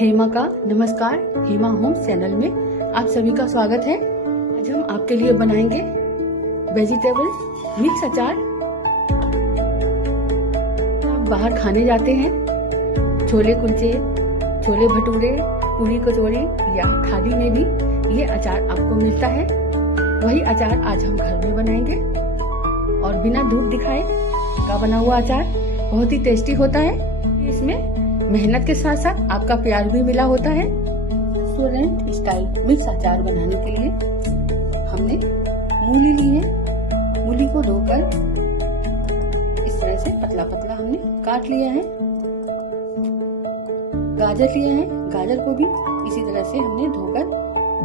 हेमा का नमस्कार। Hema Holmes channel में आप सभी का स्वागत है। आज हम आपके लिए बनाएंगे वेजिटेबल मिक्स अचार। आप बाहर खाने जाते हैं, छोले कुलचे, छोले भटूरे, पूरी कचौड़ी या थाली में भी ये अचार आपको मिलता है। वही अचार आज हम घर में बनाएंगे और बिना दूध दिखाए का बना हुआ अचार बहुत ही टेस्टी होता है। इसमें मेहनत के साथ साथ आपका प्यार भी मिला होता है। रेस्टोरेंट स्टाइल मिक्स अचार बनाने के लिए हमने मूली ली है। मूली को धोकर इस तरह से पतला पतला हमने काट लिया है। गाजर लिया है, गाजर को भी इसी तरह से हमने धोकर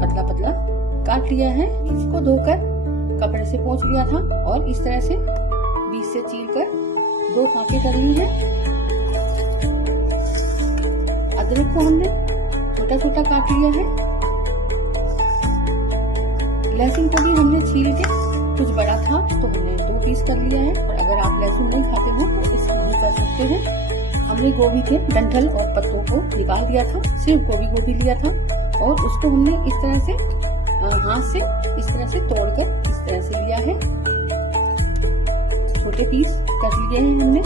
पतला पतला काट लिया है। इसको धोकर कपड़े से पोंछ लिया था और इस तरह से बीच से चीर कर 2 फांके कर ली है। अदरक को हमने छोटा छोटा काट लिया है। लहसुन को भी हमने छील के, कुछ बड़ा था तो हमने 2 पीस कर लिया है और अगर आप लहसुन नहीं खाते हो तो इसको भी कर सकते हैं। हमने गोभी के डंठल और पत्तों को निकाल दिया था, सिर्फ गोभी लिया था और उसको हमने इस तरह से हाथ से इस तरह से तोड़कर इस तरह से लिया है। छोटे पीस कर लिए हैं हमने।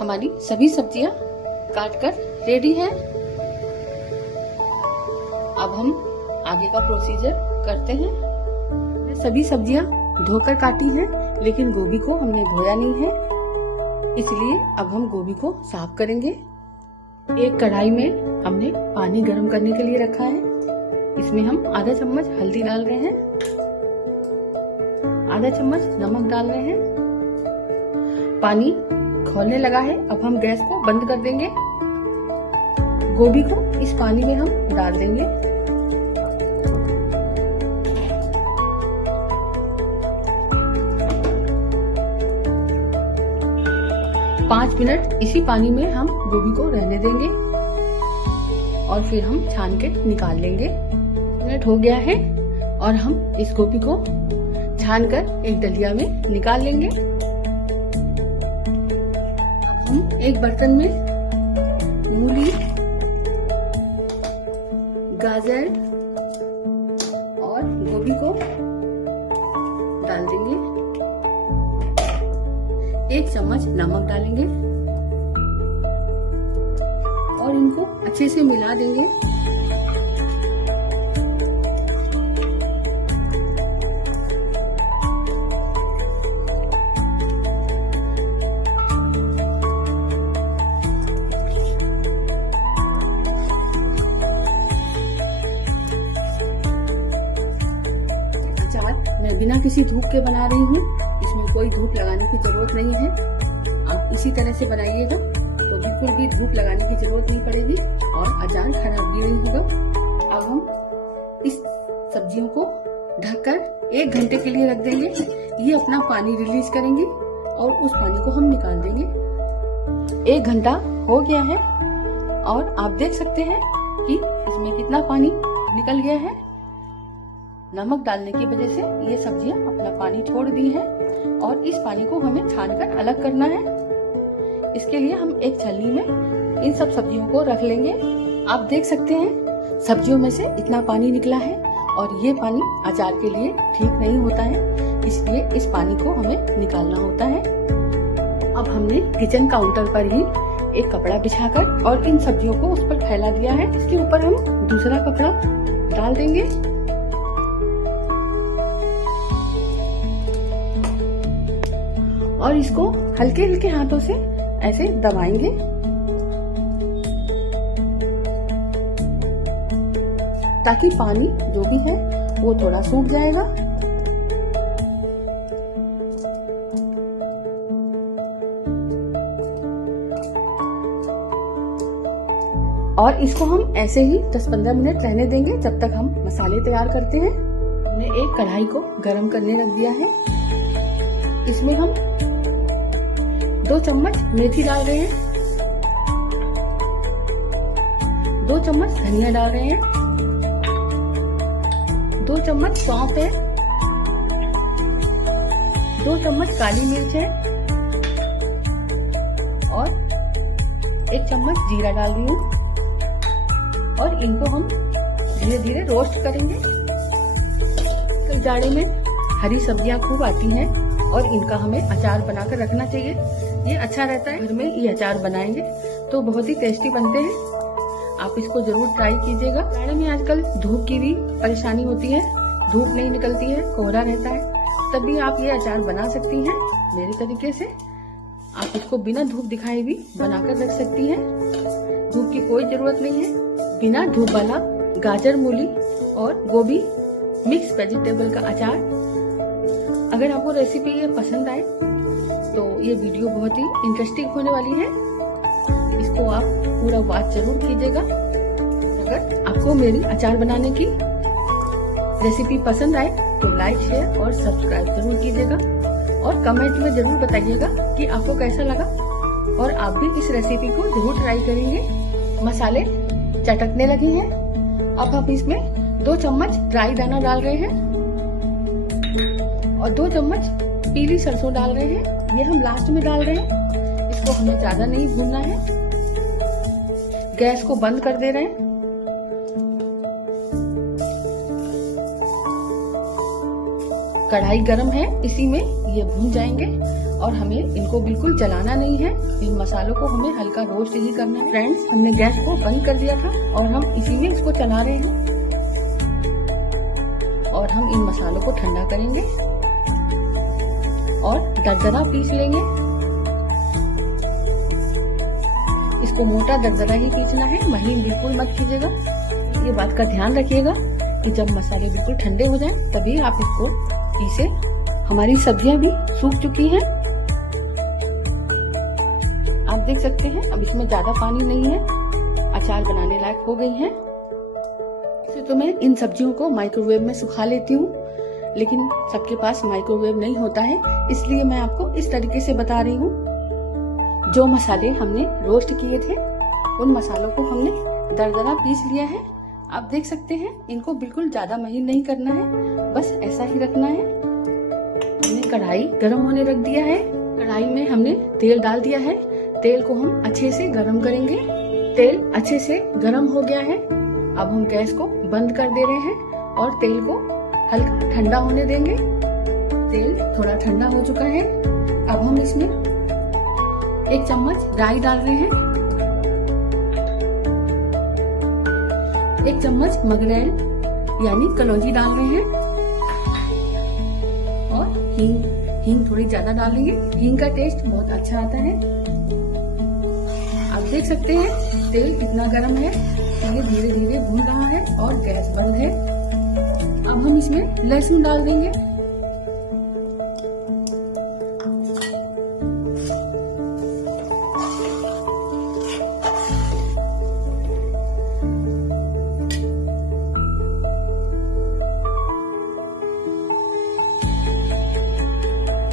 हमारी सभी सब्जियां काटकर रेडी है। अब हम आगे का प्रोसीजर करते हैं। सभी सब्जियां धोकर काटी हैं, लेकिन गोभी को हमने धोया नहीं है, इसलिए अब हम गोभी को साफ करेंगे। एक कढ़ाई में हमने पानी गर्म करने के लिए रखा है। इसमें हम आधा चम्मच हल्दी डाल रहे हैं, आधा चम्मच नमक डाल रहे हैं। पानी खौलने लगा है। अब हम गैस को बंद कर देंगे। गोभी को इस पानी में हम डाल देंगे। पाँच मिनट इसी पानी में हम गोभी को रहने देंगे और फिर हम छान के निकाल लेंगे। मिनट हो गया है और हम इस गोभी को छान कर एक डलिया में निकाल लेंगे। हम एक बर्तन में मूली, गाजर और गोभी को डाल देंगे। 1 चम्मच नमक डालेंगे और इनको अच्छे से मिला देंगे। मैं बिना किसी धूप के बना रही हूँ, इसमें कोई धूप लगाने की जरूरत नहीं है। आप इसी तरह से बनाइएगा तो बिल्कुल भी धूप लगाने की जरूरत नहीं पड़ेगी और अचार खराब भी नहीं होगा। अब हम इस सब्जियों को ढककर 1 घंटे के लिए रख देंगे। ये अपना पानी रिलीज करेंगे और उस पानी को हम निकाल देंगे। 1 घंटा हो गया है और आप देख सकते हैं कि इसमें कितना पानी निकल गया है। नमक डालने की वजह से ये सब्जियां अपना पानी छोड़ दी हैं और इस पानी को हमें छानकर अलग करना है। इसके लिए हम एक छलनी में इन सब सब्जियों को रख लेंगे। आप देख सकते हैं सब्जियों में से इतना पानी निकला है और ये पानी अचार के लिए ठीक नहीं होता है, इसलिए इस पानी को हमें निकालना होता है। अब हमने किचन काउंटर पर ही एक कपड़ा बिछाकर और इन सब्जियों को उस पर फैला दिया है। इसके ऊपर हम दूसरा कपड़ा डाल देंगे और इसको हल्के हल्के हाथों से ऐसे दबाएंगे। ताकि पानी जो भी है वो थोड़ा सूख जाएगा। और इसको हम ऐसे ही 10-15 मिनट रहने देंगे जब तक हम मसाले तैयार करते हैं। हमने एक कढ़ाई को गरम करने रख दिया है। इसमें हम 2 चम्मच मेथी डाल रहे हैं, 2 चम्मच धनिया डाल रहे हैं, 2 चम्मच सौंफ है, 2 चम्मच काली मिर्च है और 1 चम्मच जीरा डाल रही हूँ और इनको हम धीरे धीरे रोस्ट करेंगे। कल जाड़े में हरी सब्जियां खूब आती हैं और इनका हमें अचार बनाकर रखना चाहिए। ये अच्छा रहता है। घर में ये अचार बनाएंगे तो बहुत ही टेस्टी बनते हैं। आप इसको जरूर ट्राई कीजिएगा। जाड़े में आजकल धूप की भी परेशानी होती है, धूप नहीं निकलती है, कोहरा रहता है, तभी आप ये अचार बना सकती हैं मेरे तरीके से। आप इसको बिना धूप दिखाए भी बनाकर रख सकती हैं। धूप की कोई जरूरत नहीं है। बिना धूप वाला गाजर, मूली और गोभी मिक्स वेजिटेबल का अचार। अगर आपको रेसिपी ये पसंद आए तो ये वीडियो बहुत ही इंटरेस्टिंग होने वाली है। इसको आप पूरा वॉच जरूर कीजिएगा। अगर आपको मेरी अचार बनाने की रेसिपी पसंद आए तो लाइक, शेयर और सब्सक्राइब जरूर कीजिएगा और कमेंट में जरूर बताइएगा कि आपको कैसा लगा और आप भी इस रेसिपी को जरूर ट्राई करेंगे। मसाले चटकने लगे हैं। अब हम इसमें 2 चम्मच ड्राई दाना डाल रहे हैं और 2 चम्मच पीली सरसों डाल रहे हैं। ये हम लास्ट में डाल रहे हैं। इसको हमें ज्यादा नहीं भूनना है। गैस को बंद कर दे रहे हैं। कढ़ाई गरम है, इसी में ये भून जाएंगे और हमें इनको बिल्कुल जलाना नहीं है। इन मसालों को हमें हल्का रोस्ट ही करना है। फ्रेंड्स, हमने गैस को बंद कर दिया था और हम इसी में इसको चला रहे हैं और हम इन मसालों को ठंडा करेंगे और दरदरा पीस लेंगे। इसको मोटा दरदरा ही पीसना है, महीन बिल्कुल मत कीजिएगा। ये बात का ध्यान रखिएगा कि जब मसाले बिल्कुल ठंडे हो जाएं तभी आप इसको पीसे। हमारी सब्जियां भी सूख चुकी हैं, आप देख सकते हैं। अब इसमें ज्यादा पानी नहीं है, अचार बनाने लायक हो गई हैं। तो मैं इन सब्जियों को माइक्रोवेव में सुखा लेती हूँ, लेकिन सबके पास माइक्रोवेव नहीं होता है, इसलिए मैं आपको इस तरीके से बता रही हूँ। जो मसाले हमने रोस्ट किए थे उन मसालों को हमने दरदरा पीस लिया है। आप देख सकते हैं, इनको बिल्कुल ज्यादा महीन नहीं करना है, बस ऐसा ही रखना है। हमने कढ़ाई गर्म होने रख दिया है। कढ़ाई में हमने तेल डाल दिया है। तेल को हम अच्छे से गर्म करेंगे। तेल अच्छे से गर्म हो गया है। अब हम गैस को बंद कर दे रहे हैं और तेल को हल्का ठंडा होने देंगे। तेल थोड़ा ठंडा हो चुका है। अब हम इसमें 1 चम्मच राई डाल रहे हैं, 1 चम्मच मगरैल यानी कलौंजी डाल रहे हैं और हींग थोड़ी ज्यादा डालेंगे। हींग का टेस्ट बहुत अच्छा आता है। आप देख सकते हैं तेल कितना गर्म है। ये धीरे धीरे भून रहा है और गैस बंद है। अब हम इसमें लहसुन डाल देंगे।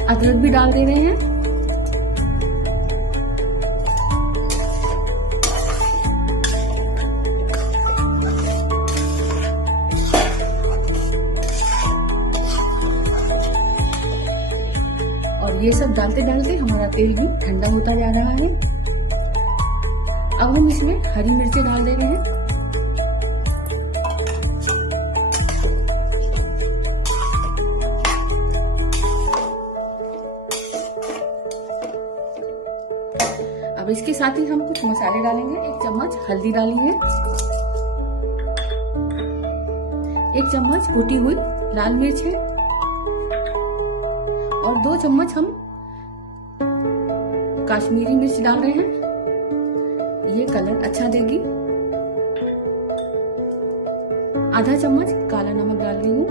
अदरक भी डाल दे रहे हैं। और ये सब डालते डालते हमारा तेल भी ठंडा होता जा रहा है। अब हम इसमें हरी मिर्ची डाल दे रहे हैं। अब इसके साथ ही हम कुछ मसाले डालेंगे। 1 चम्मच हल्दी डाली है, 1 चम्मच कुटी हुई लाल मिर्च है और 2 चम्मच हम काश्मीरी मिर्च डाल रहे हैं। ये कलर अच्छा देगी। आधा चम्मच काला नमक डाल रही हूँ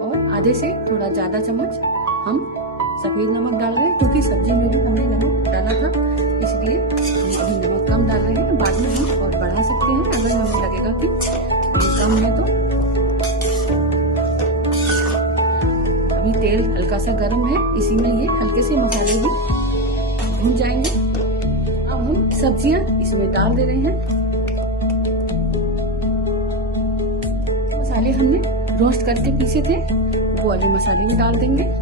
और आधे से थोड़ा ज्यादा चम्मच हम सफेद नमक डाल रहे हैं, क्योंकि सब्जी में भी हमने नमक डाला था, इसलिए हम अभी नमक कम डाल रहे हैं। बाद में हम और बढ़ा सकते हैं अगर हमें लगेगा कि कम है तो। अभी तेल हल्का सा गर्म है, इसी में ये हल्के से मसाले भी भून जाएंगे। अब हम सब्जियां इसमें डाल दे रहे हैं। मसाले हमने रोस्ट करके पीसे थे, वो वाले मसाले भी डाल देंगे।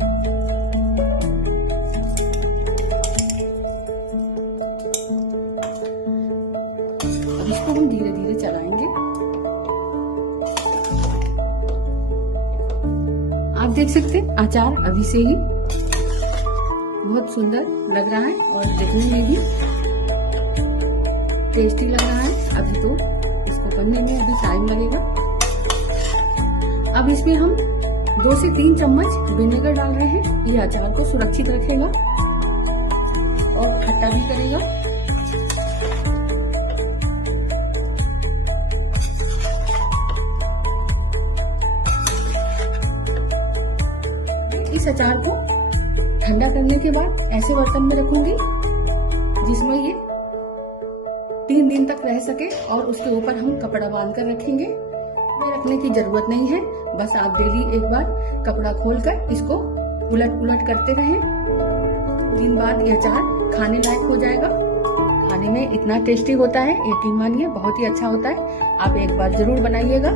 देख सकते हैं अचार अभी से ही बहुत सुंदर लग रहा है और देखने में भी टेस्टी लग रहा है। अभी तो इसको बनने में अभी टाइम लगेगा। अब इसमें हम 2 से 3 चम्मच विनेगर डाल रहे हैं। ये अचार को सुरक्षित रखेगा और खट्टा भी करेगा। इस अचार को ठंडा करने के बाद ऐसे बर्तन में रखूंगी जिसमें ये 3 दिन तक रह सके और उसके ऊपर हम कपड़ा बांध कर रखेंगे। में रखने की जरूरत नहीं है, बस आप डेली एक बार कपड़ा खोलकर इसको उलट पुलट करते रहें। दिन बाद ये अचार खाने लायक हो जाएगा। खाने में इतना टेस्टी होता है, यकीन मानिए बहुत ही अच्छा होता है। आप एक बार जरूर बनाइएगा।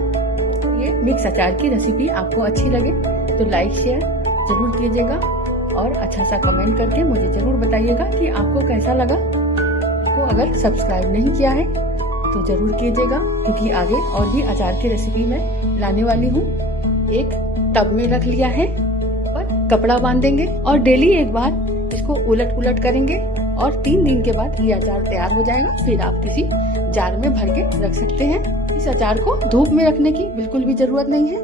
ये मिक्स अचार की रेसिपी आपको अच्छी लगे तो लाइक शेयर जरूर कीजिएगा और अच्छा सा कमेंट करके मुझे जरूर बताइएगा कि आपको कैसा लगा। तो अगर सब्सक्राइब नहीं किया है तो जरूर कीजिएगा, क्योंकि आगे और भी अचार की रेसिपी मैं लाने वाली हूँ। एक टब में रख लिया है और कपड़ा बांधेंगे और डेली एक बार इसको उलट पुलट करेंगे और 3 दिन के बाद ये अचार तैयार हो जाएगा। फिर आप किसी जार में भर के रख सकते हैं। इस अचार को धूप में रखने की बिल्कुल भी जरूरत नहीं है।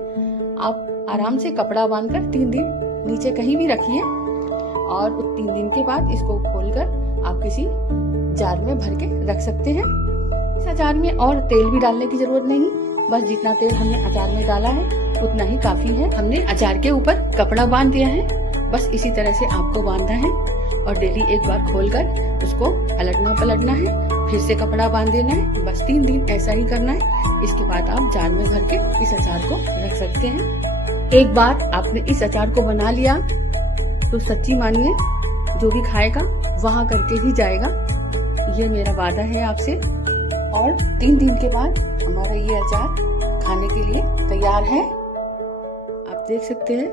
आप आराम से कपड़ा बांधकर 3 दिन नीचे कहीं भी रखिए और 3 दिन के बाद इसको खोलकर आप किसी जार में भर के रख सकते हैं। इस अचार में और तेल भी डालने की जरूरत नहीं, बस जितना तेल हमने अचार में डाला है उतना ही काफी है। हमने अचार के ऊपर कपड़ा बांध दिया है, बस इसी तरह से आपको बांधना है और डेली एक बार खोलकर उसको पलटना पलटना है, फिर से कपड़ा बांध देना है। बस 3 दिन ऐसा ही करना है। इसके बाद आप जार में भर के इस अचार को रख सकते हैं। एक बार आपने इस अचार को बना लिया तो सच्ची मानिए जो भी खाएगा वहाँ करके ही जाएगा। ये मेरा वादा है आपसे। और 3 दिन के बाद हमारा ये अचार खाने के लिए तैयार है। आप देख सकते हैं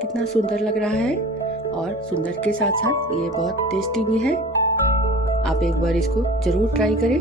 कितना सुंदर लग रहा है और सुंदर के साथ साथ ये बहुत टेस्टी भी है। आप एक बार इसको जरूर ट्राई करें।